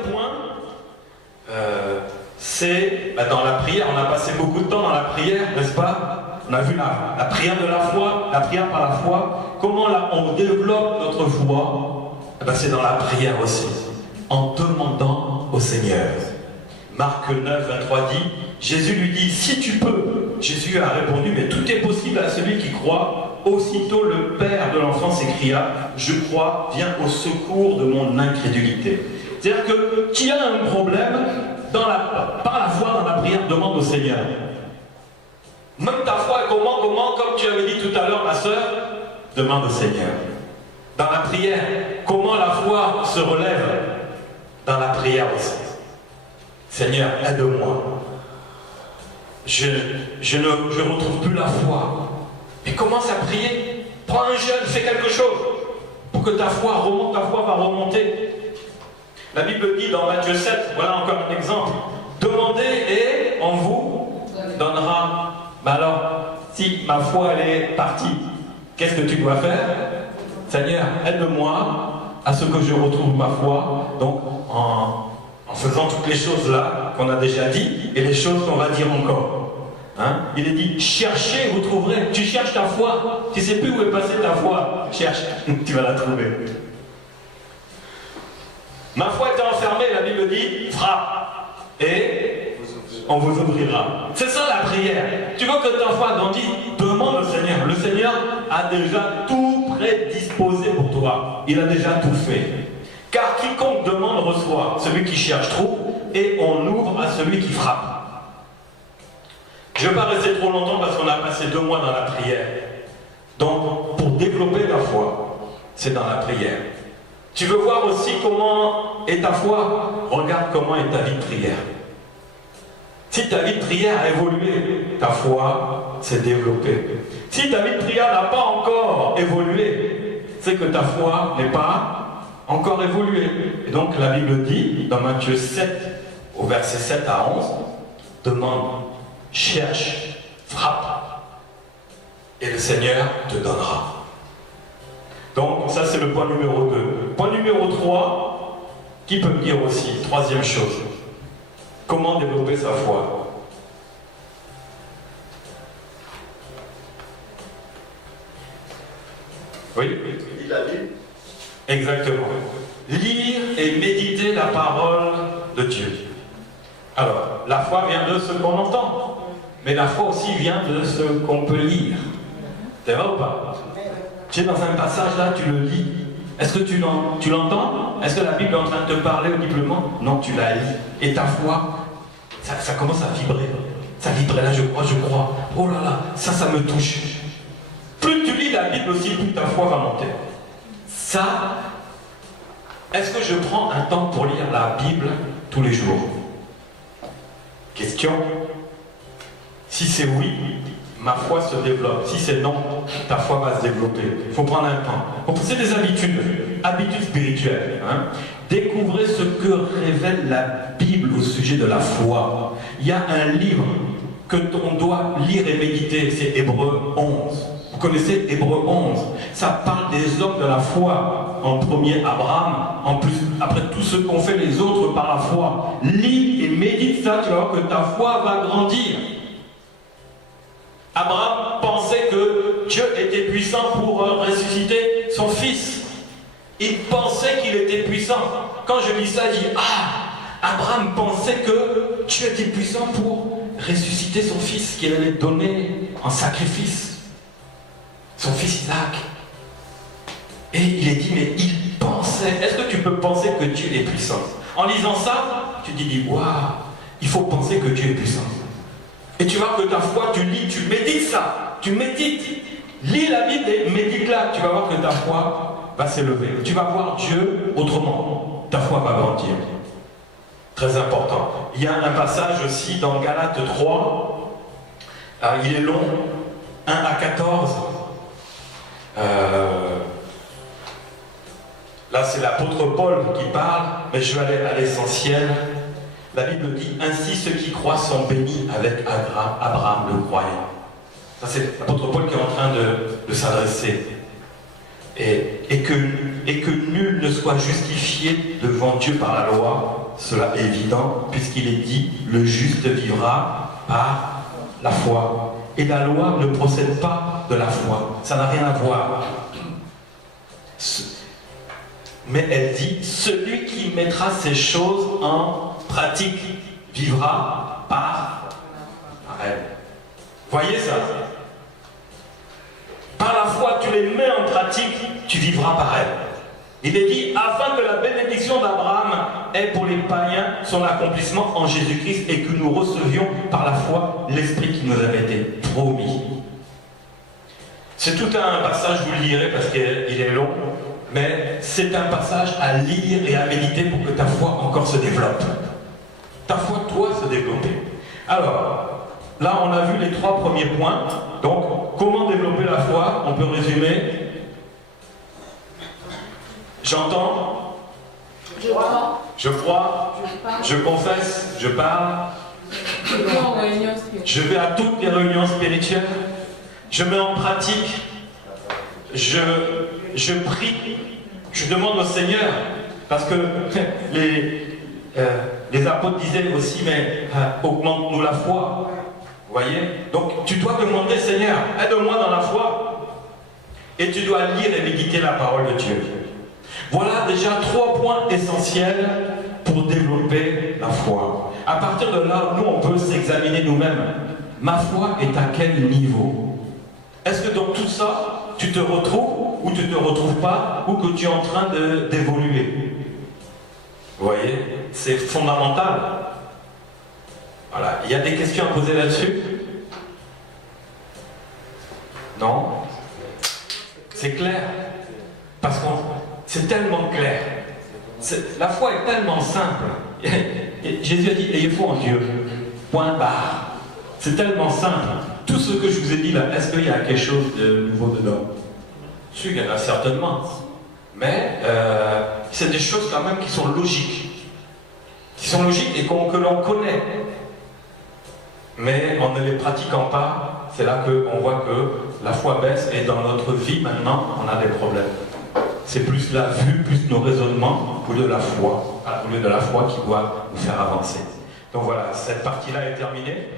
point, c'est dans la prière. On a passé beaucoup de temps dans la prière, n'est-ce pas? On a vu la prière de la foi, la prière par la foi. Comment on développe notre foi? C'est dans la prière aussi, en demandant au Seigneur. Marc 9, 23 dit, Jésus lui dit, si tu peux. Jésus a répondu, mais tout est possible à celui qui croit. Aussitôt le père de l'enfant s'écria, je crois, viens au secours de mon incrédulité. C'est-à-dire que qui a un problème, par la foi, dans la prière, demande au Seigneur. Même ta foi, comment, comme tu avais dit tout à l'heure, ma soeur, demande au Seigneur. Dans la prière, comment la foi se relève? Dans la prière aussi. Seigneur, aide-moi. Je ne retrouve plus la foi. Mais commence à prier. Prends un jeûne, fais quelque chose pour que ta foi remonte, ta foi va remonter. La Bible dit dans Matthieu 7, voilà encore un exemple. Demandez et on vous donnera. Mais alors, si ma foi elle est partie, qu'est-ce que tu dois faire? Seigneur, aide-moi à ce que je retrouve ma foi. Donc, en faisant toutes les choses là qu'on a déjà dit et les choses qu'on va dire encore. Il est dit, cherchez, vous trouverez. Tu cherches ta foi. Tu ne sais plus où est passée ta foi. Cherche, tu vas la trouver. Ma foi était enfermée, la Bible dit, frappe. Et on vous ouvrira. C'est ça la prière. Tu veux que ta foi grandisse, demande au Seigneur. Le Seigneur a déjà tout prédisposé pour toi. Il a déjà tout fait. Car quiconque demande reçoit. Celui qui cherche trouve. Et on ouvre à celui qui frappe. Je ne vais pas rester trop longtemps parce qu'on a passé 2 mois dans la prière. Donc, pour développer ta foi, c'est dans la prière. Tu veux voir aussi comment est ta foi? Regarde comment est ta vie de prière. Si ta vie de prière a évolué, ta foi s'est développée. Si ta vie de prière n'a pas encore évolué, c'est que ta foi n'est pas encore évoluée. Et donc la Bible dit, dans Matthieu 7, au verset 7 à 11, demande, cherche, frappe, et le Seigneur te donnera. Donc ça c'est le point numéro 2. Point numéro 3, qui peut me dire aussi, 3e chose, comment développer sa foi? Oui? Il la Bible. Exactement. Lire et méditer la parole de Dieu. Alors, la foi vient de ce qu'on entend, mais la foi aussi vient de ce qu'on peut lire. C'est vrai ou pas? Tu es dans un passage là, tu le lis. Est-ce que tu l'entends? Est-ce que la Bible est en train de te parler audiblement? Non, tu la lis. Et ta foi, ça commence à vibrer. Ça vibre là, je crois. Oh là là, ça me touche. Plus tu lis la Bible aussi, plus ta foi va monter. Ça, est-ce que je prends un temps pour lire la Bible tous les jours? Question. Si c'est oui, ma foi se développe. Si c'est non, ta foi va se développer. Il faut prendre un temps. C'est des habitudes spirituelles. Découvrez ce que révèle la Bible au sujet de la foi. Il y a un livre que l'on doit lire et méditer, c'est Hébreux 11. Vous connaissez Hébreux 11? Ça parle des hommes de la foi. En premier, Abraham. En plus, après tout ce qu'ont fait les autres par la foi. Lis et médite ça, tu vas voir que ta foi va grandir. Abraham pensait que Dieu était puissant pour ressusciter son fils. Il pensait qu'il était puissant. Quand je lis ça, je dis, Abraham pensait que Dieu était puissant pour ressusciter son fils, qu'il allait donner en sacrifice. Son fils Isaac. Et il est dit, mais il pensait. Est-ce que tu peux penser que Dieu est puissant? En lisant ça, tu te dis, waouh, il faut penser que Dieu est puissant. Et tu vois que ta foi, tu lis, tu médites ça. Tu médites. Lis la Bible et médite-la. Tu vas voir que ta foi va s'élever. Tu vas voir Dieu autrement. Ta foi va grandir. Très important. Il y a un passage aussi dans Galates 3. Il est long. 1 à 14. Là, c'est l'apôtre Paul qui parle, mais je vais aller à l'essentiel. La Bible dit, ainsi ceux qui croient sont bénis avec Abraham le croyant. Ça, c'est l'apôtre Paul qui est en train de s'adresser. Et que nul ne soit justifié devant Dieu par la loi cela est évident, puisqu'il est dit, le juste vivra par la foi. Et la loi ne procède pas de la foi. Ça n'a rien à voir. Mais elle dit, celui qui mettra ces choses en pratique vivra par elle. Voyez ça? Par la foi, tu les mets en pratique, tu vivras par elle. Il est dit, afin que la bénédiction d'Abraham ait pour les païens son accomplissement en Jésus-Christ et que nous recevions par la foi l'Esprit qui nous avait été promis. C'est tout un passage, vous le lirez parce qu'il est long, mais c'est un passage à lire et à méditer pour que ta foi encore se développe. Ta foi doit se développer. Alors, là on a vu les 3 premiers points. Donc, comment développer la foi? On peut résumer. J'entends, je crois, je confesse, je parle, je vais à toutes les réunions spirituelles, je mets en pratique, je prie, je demande au Seigneur, parce que les apôtres disaient aussi, mais augmente-nous la foi, vous voyez? Donc tu dois demander, Seigneur, aide-moi dans la foi, et tu dois lire et méditer la parole de Dieu. Voilà déjà 3 points essentiels pour développer la foi. À partir de là, nous, on peut s'examiner nous-mêmes. Ma foi est à quel niveau? Est-ce que dans tout ça, tu te retrouves ou tu ne te retrouves pas, ou que tu es en train d'évoluer? Vous voyez? C'est fondamental. Voilà. Il y a des questions à poser là-dessus? Non? C'est clair? Parce que c'est tellement clair. La foi est tellement simple. Jésus a dit, ayez foi en Dieu. Point barre. C'est tellement simple. Tout ce que je vous ai dit là, est-ce qu'il y a quelque chose de nouveau dedans? Il y en a certainement. Mais c'est des choses quand même qui sont logiques. Qui sont logiques et que l'on connaît. Mais en ne les pratiquant pas, c'est là qu'on voit que la foi baisse et dans notre vie maintenant, on a des problèmes. C'est plus la vue, plus nos raisonnements, au lieu de la foi. Au lieu de la foi qui doit nous faire avancer. Donc voilà, cette partie-là est terminée.